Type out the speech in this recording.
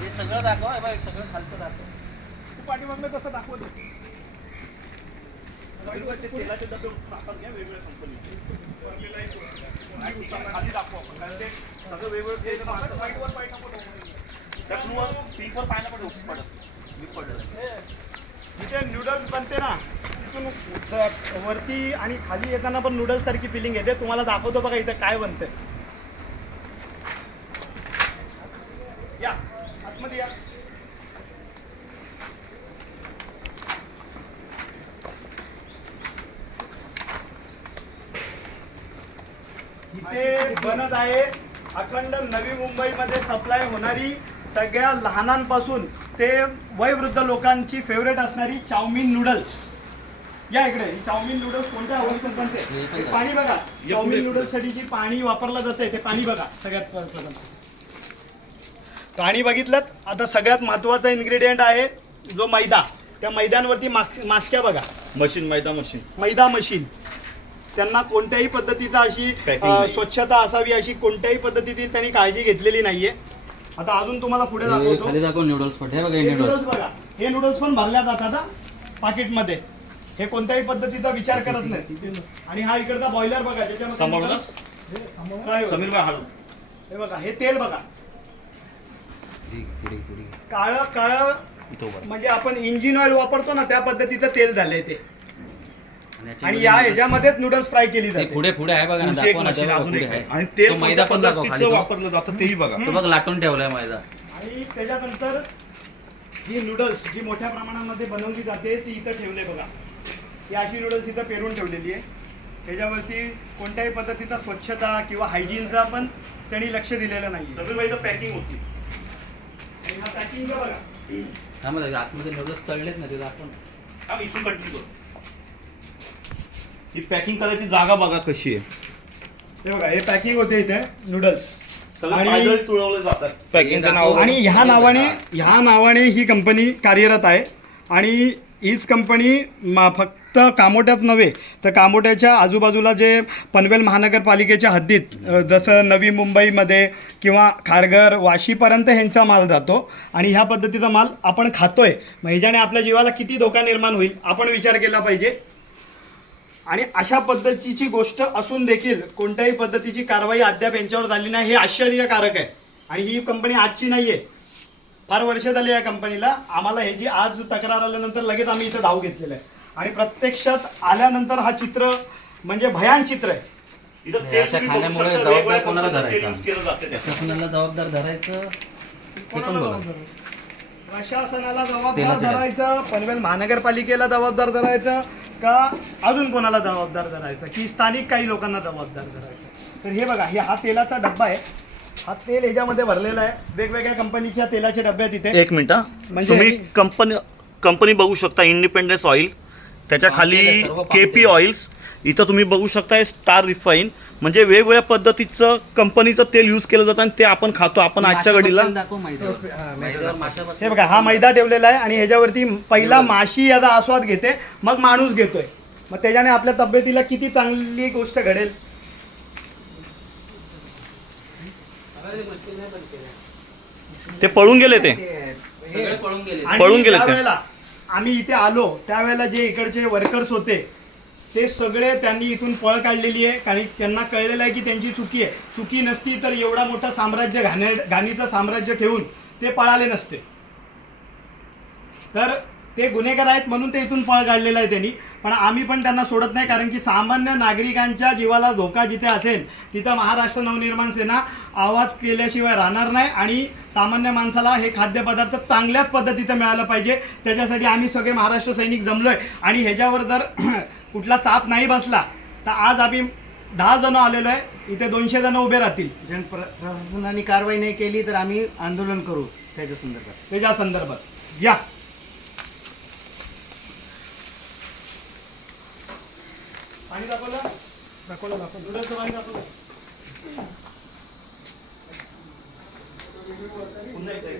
हे सगळं दाखव, हे बघ सगळं खालचं दाखव. तू पाठीमागलं कसं दाखवत होती? तेलाचे डबे हातात घ्या, वेगवेगळ्या कंपनीचे खाली दाखवू आपण, कारण ते सगळं वेगवेगळं वाईटवर पाय नको त्यामुळं पीकवर पाय नको पडत मी पडलं. जिथे नूडल्स बनते ना तिथून वरती आणि खाली येताना पण नूडल्स सारखी फिलिंग येते. तुम्हाला दाखवतो बघा इथं काय बनतंय. या आतमध्ये या. इथे बनत आहे अखंड नवी मुंबईमध्ये सप्लाय होणारी सगळ्या लहानांपासून ते वयोवृद्ध लोकांची फेवरेट असणारी चाऊमिन नूडल्स. या इकडे ही चाऊमिन नूडल्स कोणत्या अवस्थेत बनते ते पाणी बघा. चाऊमिन नूडल्स साठी जे पाणी वापरलं जाते ते पाणी बघा. सगळ्यात प्रथम पाणी बघितलं. आता सगळ्यात महत्त्वाचा इन्ग्रेडियंट आहे जो मैदा. त्या मैद्यांवरती मास्क्या बघा. मशीन मैदा मशीन. त्यांना कोणत्याही पद्धतीचा अशी स्वच्छता असावी अशी कोणत्याही पद्धतीची त्यांनी काळजी घेतलेली नाहीये. आता अजून तुम्हाला पुढे दाखवतो. नूडल्स बघा. हे नूडल्स पण भरल्या जातात पाकिटमध्ये. हे कोणत्याही पद्धतीचा विचार करत नाही. आणि हा इकडचा बॉयलर बघा ज्याच्यामध्ये हे बघा. हे तेल बघा काळं काळं म्हणजे आपण इंजिन ऑइल वापरतो ना त्या पद्धतीचं तेल झालंय ते. आणि या ह्याच्यामध्येच नूडल्स फ्राय केली जाते. पुढे पुढे आहे बघा ना, दाखवा ना. आणि तेल मैदा पण दाखव खाली वापरलं जातं तेही बघा. तो बघ लाटून ठेवलाय मैदा. आणि त्याच्यानंतर ही नूडल्स जी मोठ्या प्रमाणामध्ये बनवली जाते ती इथं ठेवले बघा. ही अशी नूडल्स इथं पेरून ठेवलेली आहे. त्याच्यावरती कोणत्याही पद्धतीचा स्वच्छता किंवा हायजीनचा पण त्यांनी लक्ष दिलेलं नाही. सगळी माहिती पॅकिंग होती. आणि हा पॅकिंग बघा. त्यामध्ये आतमध्ये नूडल्स तळलेत ना ते दाखव. आम्ही इथून कंटिन्यू करू. ही पॅकिंग करायची जागा बघा कशी आहे. हे बघा हे पॅकिंग होते इथे नूडल्स. आणि तुळवले जातात पॅकिंग. आणि ह्या नावाने ही कंपनी कार्यरत आहे. आणि हीच कंपनी फक्त कामोट्यात नव्हे तर कामोट्याच्या आजूबाजूला जे पनवेल महानगरपालिकेच्या हद्दीत जसं नवी मुंबईमध्ये किंवा खारघर वाशीपर्यंत ह्यांचा माल जातो. आणि ह्या पद्धतीचा माल आपण खातोय. मग ह्याच्याने आपल्या जीवाला किती धोका निर्माण होईल आपण विचार केला पाहिजे. आणि अशा पद्धतीची गोष्ट असून देखील कोणत्याही पद्धतीची कारवाई अद्याप यांच्यावर झाली नाही हे आश्चर्यकारक आहे. आणि ही कंपनी आजची नाही आहे. फार वर्ष झाली या कंपनीला. आम्हाला ह्याची आज तक्रार आल्यानंतर लगेच आम्ही इथं धाव घेतलेलं आहे. आणि प्रत्यक्षात आल्यानंतर हा चित्र म्हणजे भयान चित्र आहे. खाण्यामुळे जबाबदार कोणाला धरायचं, प्रशासनाला जबाबदार धरायचं हे पण बोला. प्रशासनाला जबाबदार धरायचं, पनवेल महानगरपालिकेला जबाबदार धरायचं का अजून कोणाला जबाबदार धरायचं की स्थानिक काही लोकांना जबाबदार धरायचं. तर हे बघा हा तेलाचा डब्बा आहे. हा तेल ह्याच्यामध्ये भरलेला आहे. वेगवेगळ्या कंपनीच्या तेलाचे डब्बे आहेत इथे. एक मिनिट तुम्ही कंपनी बघू शकता. इंडिपेंडन्स ऑइल त्याच्या खाली केपी ऑइल्स. इथं तुम्ही बघू शकता स्टार रिफाईन. म्हणजे वेगवेगळ्या पद्धतीचं कंपनीचं तेल यूज केलं जातं आणि ते आपण खातो. आपण आजच्या घडीला हे बघा हा मैदा ठेवलेला आहे. आणि ह्याच्यावरती पहिला माशी याचा आस्वाद घेते मग माणूस घेतोय. मग त्याच्याने आपल्या तब्येतीला किती चांगली गोष्ट घडेल. ते पळून गेले. ते पळून गेले. त्यावेळेला आम्ही इथे आलो त्यावेळेला जे इकडचे वर्कर्स होते ते सगळे त्यांनी इथून पळ काढलेली आहे. कारण त्यांना कळलेलं आहे की त्यांची चुकी आहे. चुकी नसती तर एवढा मोठा साम्राज्य घाणीचं साम्राज्य ठेवून ते पळाले नसते. तर ते गुन्हेगार आहेत म्हणून ते इथून पळ काढलेला आहे त्यांनी. पण आम्ही पण त्यांना सोडत नाही. कारण की सामान्य नागरिकांच्या जीवाला धोका जिथे असेल तिथं महाराष्ट्र नवनिर्माण सेना आवाज केल्याशिवाय राहणार नाही. आणि सामान्य माणसाला हे खाद्यपदार्थ चांगल्याच पद्धतीचं मिळालं पाहिजे. त्याच्यासाठी आम्ही सगळे महाराष्ट्र सैनिक जमलोय. आणि ह्याच्यावर जर कुठला चाप नाही बसला तर आज आम्ही 10 जण आलेलो आहे. इथे 200 जण उभे राहतील. प्रशासनाने कारवाई नाही केली तर आम्ही आंदोलन करू त्याच्या संदर्भात या. पाणी दाखवलं नूडल्सचं पाणी दाखवलं. पुन्हा एकदा